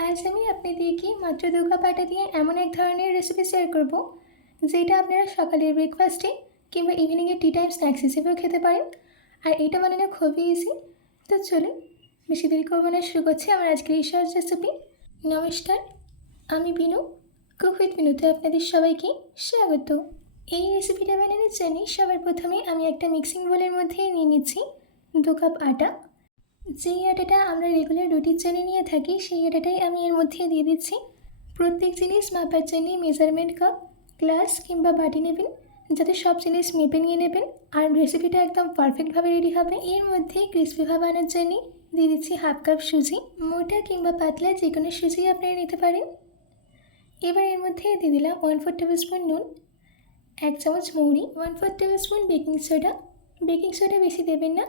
আজ আমি আপনাদেরকে মাত্র ২ কাপ আটা দিয়ে এমন এক ধরনের রেসিপি শেয়ার করব, যেটা আপনারা সকালের ব্রেকফাস্টে কিংবা ইভিনিংয়ে টি টাইম স্ন্যাক্স হিসেবেও খেতে পারেন। আর এটা বানানো খুবই ইজি। তো চলুন, বেশি দেরি করব না, শুরু করছি আমার আজকের এই সহজ রেসিপি। নমস্কার, আমি বিনু। কুক উইথ বিনুতে আপনাদের সবাইকে স্বাগত। এই রেসিপিটা বানানোর জন্য সবার প্রথমে আমি একটা মিক্সিং বোলের মধ্যে নিয়ে নিচ্ছি ২ কাপ আটা। যেই আটাটা আমরা রেগুলার রুটির জন্য নিয়ে থাকি সেই আটাটাই আমি এর মধ্যে দিয়ে দিচ্ছি। প্রত্যেক জিনিস মাপার জন্য মেজারমেন্ট কাপ, গ্লাস কিংবা বাটি নেবেন, যাতে সব জিনিস মেপে নিয়ে নেবেন আর রেসিপিটা একদম পারফেক্টভাবে রেডি হবে। এর মধ্যে ক্রিসপি ভাব আনার জন্য দিয়ে দিচ্ছি হাফ কাপ সুজি। মোটা কিংবা পাতলা যে কোনো সুজি আপনারা নিতে পারেন। এবার এর মধ্যে দিয়ে দিলাম 1/4 টেবিল স্পুন নুন, 1 চামচ মৌরি, 1/4 table spoon baking soda. Baking soda বেশি দেবেন না,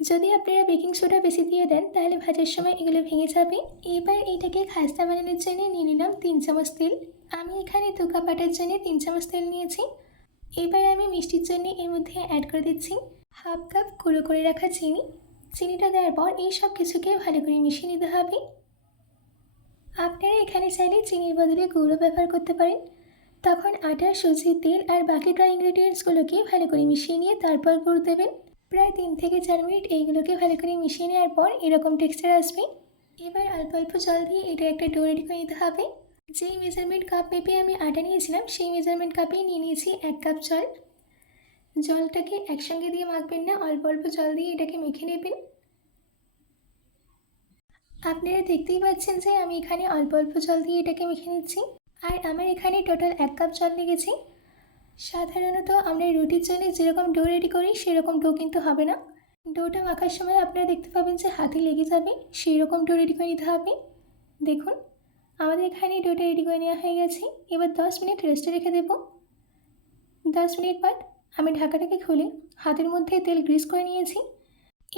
যদি আপনারা বেকিং সোডা বেশি দিয়ে দেন তাহলে ভাজার সময় এগুলো ভেঙে যাবে। এবার এইটাকে খাস্তা বানানোর জন্য নিয়ে নিলাম 3 চামচ তেল। আমি এখানে 2 কাপ আটার জন্য 3 চামচ তেল নিয়েছি। এবার আমি মিষ্টির জন্য এর মধ্যে অ্যাড করে দিচ্ছি হাফ কাপ গুঁড়ো করে রাখা চিনি। চিনিটা দেওয়ার পর এই সব কিছুকে ভালো করে মিশিয়ে নিতে হবে। আপনারা এখানে চাইলে চিনির বদলে গুঁড়ো ব্যবহার করতে পারেন। তখন আটা, সুজি, তেল আর বাকি ড্রাই ইনগ্রেডিয়েন্টসগুলোকে ভালো করে মিশিয়ে নিয়ে তারপর গুড় দেবেন। প্রায় 3 থেকে 4 মিনিট এইগুলোকে ভালো করে মিশিয়ে নেওয়ার পর এরকম টেক্সচার আসবে। এবার অল্প অল্প জল দিয়ে এটা একটা ডো রেডি করে নিতে হবে। যেই মেজারমেন্ট কাপ মেপে আমি আটা নিয়েছিলাম সেই মেজারমেন্ট কাপেই নিয়ে নিয়েছি 1 কাপ জল। জলটাকে একসঙ্গে দিয়ে মাখবেন না, অল্প অল্প জল দিয়ে এটাকে মেখে নেবেন। আপনারা দেখতেই পাচ্ছেন যে আমি এখানে অল্প অল্প জল দিয়ে এটাকে মেখে নিচ্ছি। আর আমার এখানে টোটাল 1 কাপ জল লেগেছে। সাধারণত আমরা রুটির জন্য যেরকম ডো রেডি করি সেরকম ডো কিন্তু হবে না। ডোটা মাখার সময় আপনারা দেখতে পাবেন যে হাতে লেগে যাবে, সেই রকম ডো রেডি করে নিতে হবে। দেখুন, আমাদের এখানে ডোটা রেডি করে নেওয়া হয়ে গেছে। এবার 10 মিনিট রেস্টে রেখে দেব। 10 মিনিট বাদ আমি ঢাকাটাকে খুলে হাতের মধ্যে তেল গ্রিস করে নিয়েছি।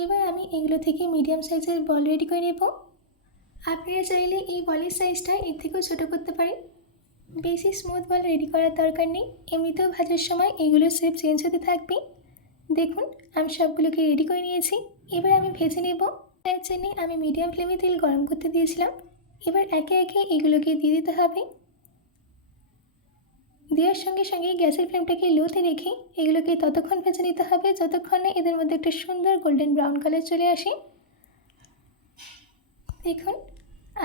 এবার আমি এগুলো থেকে মিডিয়াম সাইজের বল রেডি করে নেব। আপনারা চাইলে এই বলের সাইজটা এর থেকেও ছোটো করতে পারেন। বেশি স্মুথ বল রেডি করার দরকার নেই, এমনিতেও ভাজার সময় এগুলোর শেপ চেঞ্জ হতে থাকবে। দেখুন, আমি সবগুলোকে রেডি করে নিয়েছি। এবার আমি ভেজে নেব। তার জন্যে আমি মিডিয়াম ফ্লেমে তেল গরম করতে দিয়েছিলাম। এবার একে একে এগুলোকে দিয়ে দিতে হবে। দেওয়ার সঙ্গে সঙ্গে গ্যাসের ফ্লেমটাকে লোতে রেখে এগুলোকে ততক্ষণ ভেজে নিতে হবে যতক্ষণ না এদের মধ্যে একটা সুন্দর গোল্ডেন ব্রাউন কালার চলে আসে। দেখুন,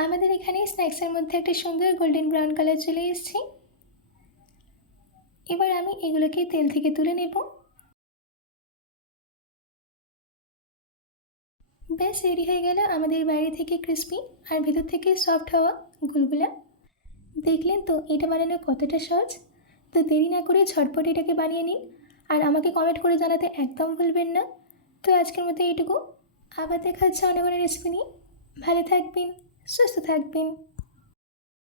আমাদের এখানে স্ন্যাক্সের মধ্যে একটা সুন্দর গোল্ডেন ব্রাউন কালার চলে এসেছে। এবার আমি এগুলোকে তেল থেকে তুলে নেব। ব্যাস রেডি হয়ে গেল আমাদের বাইরে থেকে ক্রিস্পি আর ভেতর থেকে সফট হওয়া গুলগুলা। দেখলেন তো এটা বানানো কতটা সহজ। তো দেরি না করে ঝটপট এটাকে বানিয়ে নিন আর আমাকে কমেন্ট করে জানাতে একদম ভুলবেন না। তো আজকের মতো এইটুকু, আবার দেখা হচ্ছে অন্য কোনো রেসিপি নিয়ে। ভালো থাকবেন, সুস্থ থাকবেন।